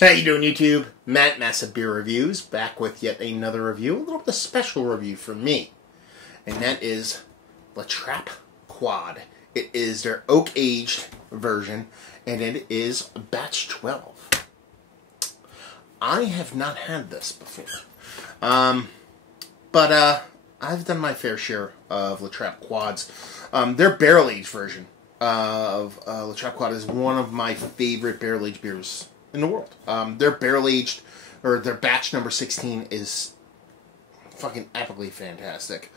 How you doing, YouTube? Matt, Massive Beer Reviews, back with yet another review, a little bit of special review from me, and that is the Trappe Quad. It is their oak-aged version, and it is batch 12. I have not had this before, but I've done my fair share of La Trappe Quads. Their barrel-aged version of La Trappe Quad is one of my favorite barrel-aged beers in the world. Their barrel-aged, or their batch number 16 is fucking epically fantastic.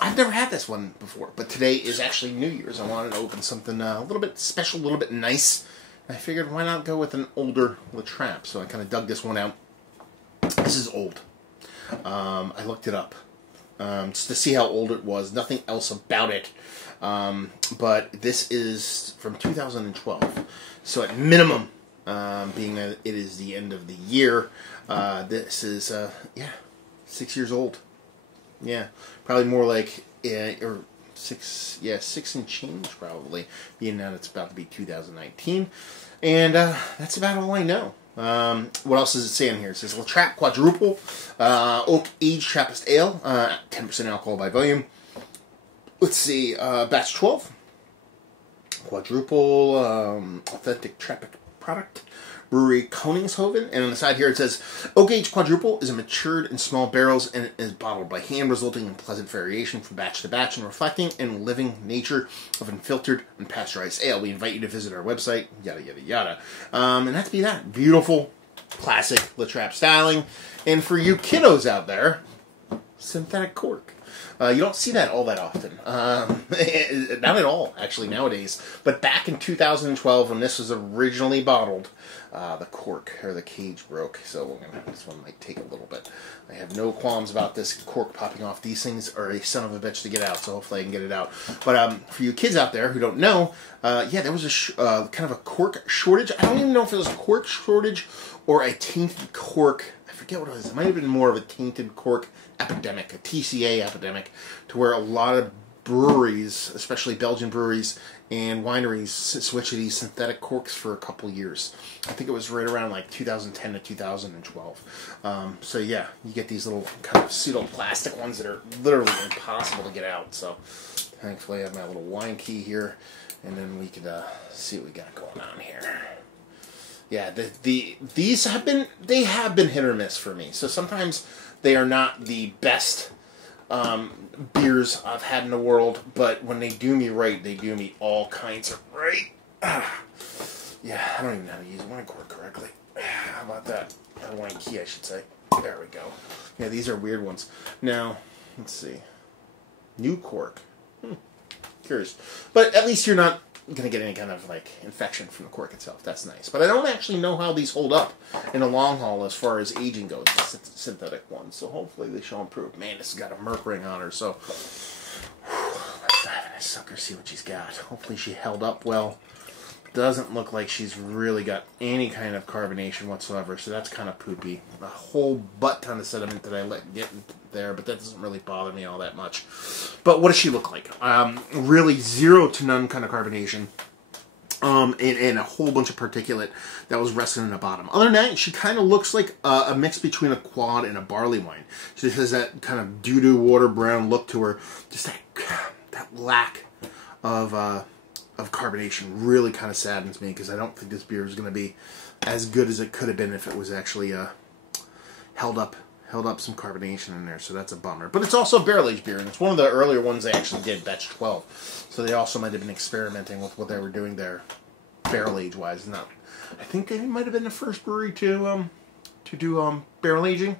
I've never had this one before, but today is actually New Year's. I wanted to open something a little bit special, a little bit nice. I figured, why not go with an older La Trappe? So I kind of dug this one out. This is old. I looked it up just to see how old it was. Nothing else about it. But this is from 2012. So at minimum, being that it is the end of the year, this is, yeah, 6 years old. Yeah, probably more like, or 6 and change probably, being that it's about to be 2019. And that's about all I know. What else does it say on here? It says La Trappe Quadrupel, Oak Aged Trappist Ale, 10% alcohol by volume. Let's see, batch 12. Quadruple, authentic Trappe product. Brewery Koningshoeven, and on the side here it says, Oak Aged Quadruple is matured in small barrels and is bottled by hand, resulting in pleasant variation from batch to batch and reflecting in living nature of unfiltered and pasteurized ale. We invite you to visit our website, yada yada yada. And that to be that. Beautiful, classic La Trappe styling. And for you kiddos out there, synthetic cork. You don't see that all that often. Not at all, actually, nowadays. But back in 2012, when this was originally bottled, the cork, or the cage, broke. So this one might take a little bit. I have no qualms about this cork popping off. These things are a son of a bitch to get out, so hopefully I can get it out. But for you kids out there who don't know, yeah, there was a kind of a cork shortage. I don't even know if it was a cork shortage or a tainted cork. I forget what it was. It might have been more of a tainted cork epidemic, a TCA epidemic, to where a lot of breweries, especially Belgian breweries and wineries, switched to these synthetic corks for a couple years. I think it was right around like 2010 to 2012. So yeah, you get these little kind of pseudo-plastic ones that are literally impossible to get out. So thankfully I have my little wine key here, and then we could see what we got going on here. Yeah, these have been hit or miss for me. So sometimes they are not the best beers I've had in the world, but when they do me right, they do me all kinds of right. Yeah, I don't even know how to use a wine cork correctly. How about that? A wine key, I should say. There we go. Yeah, these are weird ones. Now, let's see. New cork. Curious. But at least you're not going to get any kind of like infection from the cork itself. That's nice. But I don't actually know how these hold up in the long haul as far as aging goes, the synthetic ones. So hopefully they shall improve. Man, this has got a merc ring on her, so let's dive in this sucker, see what she's got. Hopefully she held up well. Doesn't look like she's really got any kind of carbonation whatsoever, so that's kind of poopy. A whole butt ton of sediment that I let get in there, but that doesn't really bother me all that much. But what does she look like? Really 0 to none kind of carbonation. And a whole bunch of particulate that was resting in the bottom. Other than that, she kind of looks like a mix between a quad and a barley wine. She just has that kind of doo-doo water brown look to her. Just that lack of carbonation really kind of saddens me, because I don't think this beer is going to be as good as it could have been if it was actually held up some carbonation in there. So that's a bummer. But it's also a barrel-aged beer, and it's one of the earlier ones they actually did, batch 12. So they also might have been experimenting with what they were doing there, barrel-age wise. Not, I think they might have been the first brewery to do barrel aging,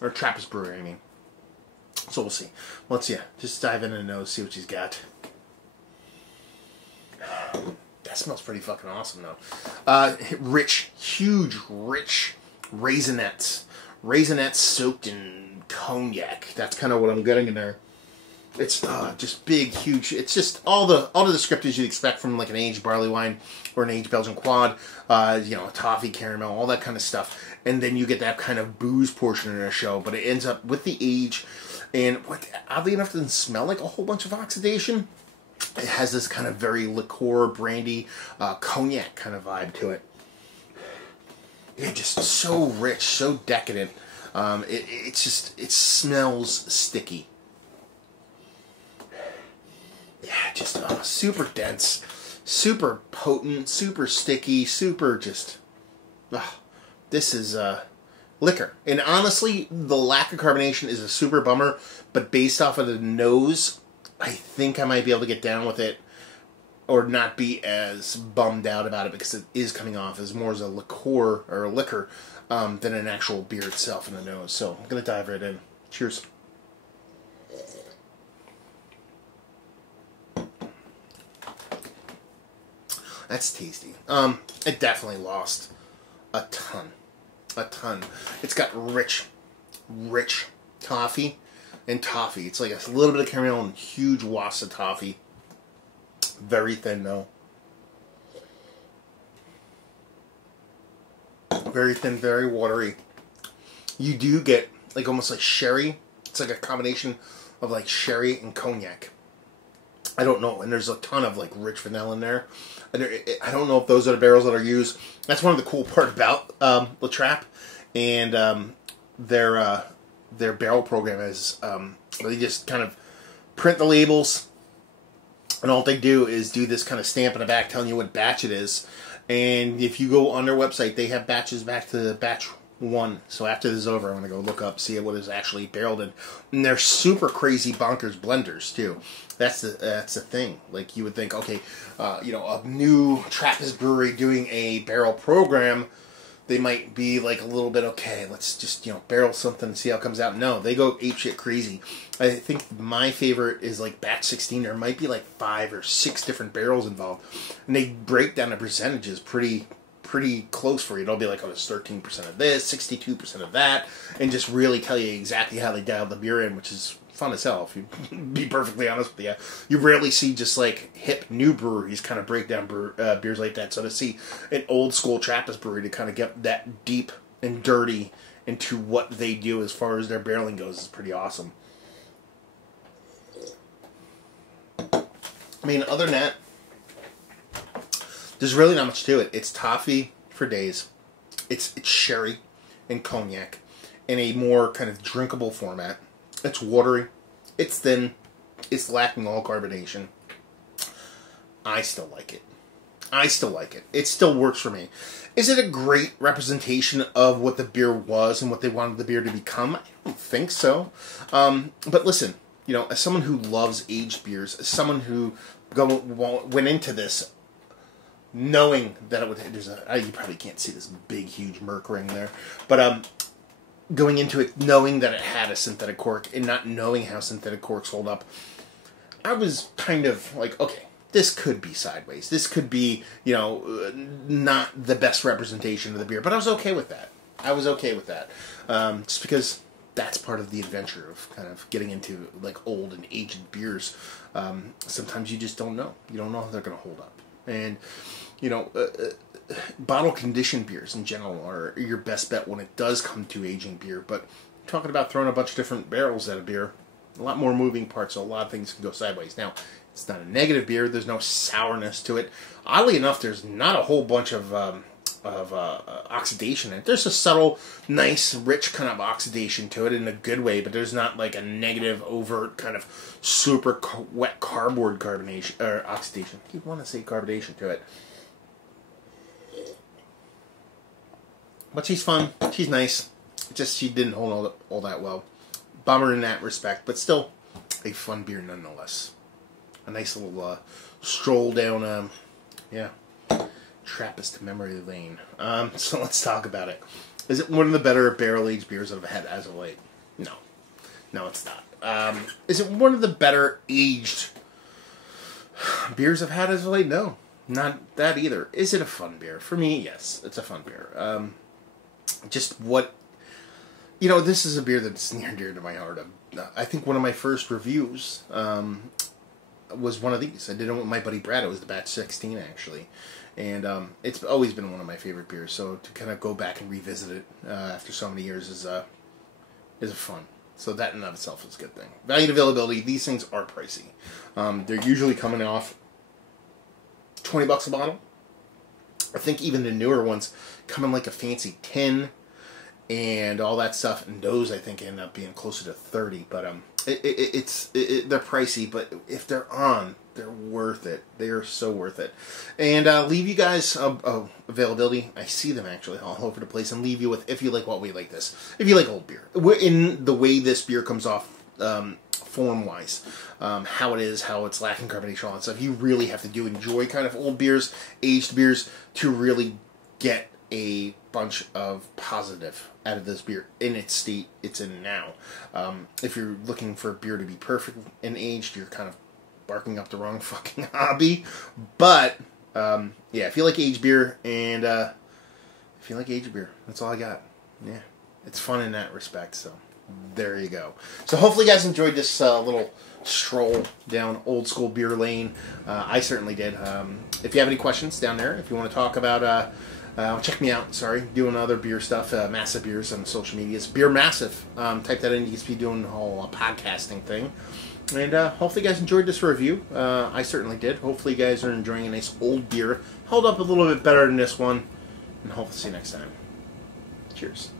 or Trappist brewery, I mean. So we'll see. Let's just dive in the nose, see what she's got. That smells pretty fucking awesome, though. Rich, huge, rich raisinets. Raisinets soaked in cognac. That's kind of what I'm getting in there. It's just big, huge. It's just all the descriptors you'd expect from like an aged barley wine or an aged Belgian quad. You know, toffee, caramel, all that kind of stuff. And then you get that kind of booze portion in the show. But it ends up with the age, and what oddly enough doesn't smell like a whole bunch of oxidation. It has this kind of very liqueur, brandy, cognac kind of vibe to it. Yeah, just so rich, so decadent. It smells sticky. Yeah, just super dense, super potent, super sticky, super just. This is liquor. And honestly, the lack of carbonation is a super bummer, but based off of the nose, I think I might be able to get down with it or not be as bummed out about it because it is coming off as more as a liqueur or a liquor than an actual beer itself in the nose. So I'm going to dive right in. Cheers. That's tasty. It definitely lost a ton. A ton. It's got rich toffee and toffee. It's like a little bit of caramel and huge wafts of toffee. Very thin though. Very thin, very watery. You do get like almost like sherry. It's like a combination of like sherry and cognac. I don't know, and there's a ton of like rich vanilla in there. And I don't know if those are the barrels that are used. That's one of the cool part about La Trappe and their barrel program is they just kind of print the labels, and all they do is do this kind of stamp in the back telling you what batch it is. And if you go on their website, they have batches back to batch 1. So after this is over, I'm going to go look up, see what is actually barreled in. And they're super crazy bonkers blenders too. That's the thing. Like you would think, okay, a new Trappist brewery doing a barrel program, they might be like a little bit, okay, let's just barrel something and see how it comes out. No, they go apeshit crazy. I think my favorite is like batch 16. There might be like 5 or 6 different barrels involved, and they break down the percentages pretty close for you. It'll be like, oh, it's 13% of this, 62% of that, and just really tell you exactly how they dialed the beer in, which is fun as hell, if you be perfectly honest with you. You rarely see just like hip new breweries kind of break down beers like that. So to see an old school Trappist brewery to kind of get that deep and dirty into what they do as far as their barreling goes is pretty awesome. I mean, other than that, there's really not much to it. It's toffee for days. It's sherry and cognac in a more kind of drinkable format. It's watery. It's thin. It's lacking all carbonation. I still like it. It still works for me. Is it a great representation of what the beer was and what they wanted the beer to become? I don't think so. But listen, as someone who loves aged beers, as someone who went into this knowing that it would, you probably can't see this big, huge Merc ring there, but going into it knowing that it had a synthetic cork and not knowing how synthetic corks hold up, I was kind of like, okay, this could be sideways. This could be, not the best representation of the beer, but I was okay with that. Just because that's part of the adventure of kind of getting into like old and aged beers. Sometimes you just don't know. You don't know how they're going to hold up. And, bottle conditioned beers in general are your best bet when it does come to aging beer. But talking about throwing a bunch of different barrels at a beer, a lot more moving parts, so a lot of things can go sideways. Now, it's not a negative beer. There's no sourness to it. Oddly enough, there's not a whole bunch of oxidation in it. There's a subtle, nice, rich kind of oxidation to it in a good way, but there's not like a negative, overt kind of super wet cardboard carbonation or oxidation. You want to say carbonation to it. But she's fun. She's nice. Just she didn't hold all that well. Bummer in that respect, but still a fun beer nonetheless. A nice little stroll down, Trappist memory lane. So let's talk about it. Is it one of the better barrel-aged beers that I've had as of late? No. No, it's not. Is it one of the better aged beers I've had as of late? No. Not that either. Is it a fun beer? For me, yes. It's a fun beer. Just what... this is a beer that's near and dear to my heart. I think one of my first reviews was one of these. I did it with my buddy Brad. It was the batch 16, actually. And it's always been one of my favorite beers. So to kind of go back and revisit it after so many years is fun. So that in and of itself is a good thing. Value and availability. These things are pricey. They're usually coming off $20 a bottle. I think even the newer ones come in like a fancy tin and all that stuff, and those I think end up being closer to 30. But they're pricey, but if they're on, they're worth it. They are so worth it. And leave you guys availability. I see them actually all over the place, and leave you with, if you like what we like this, if you like old beer, in the way this beer comes off form wise, how it is, how it's lacking carbonation, all that stuff. You really have to enjoy kind of old beers, aged beers, to really get a bunch of positive out of this beer in its state it's in now. If you're looking for a beer to be perfect and aged, you're kind of barking up the wrong fucking hobby. But yeah, if you like aged beer, and that's all I got. Yeah, it's fun in that respect. So there you go. So hopefully you guys enjoyed this little stroll down old school beer lane. I certainly did. If you have any questions down there, if you want to talk about check me out, doing other beer stuff, Massive Beers on social medias. Beer Massive. Type that in, you can be doing the whole podcasting thing. And hopefully you guys enjoyed this review. I certainly did. Hopefully you guys are enjoying a nice old beer. Held up a little bit better than this one. And hopefully see you next time. Cheers.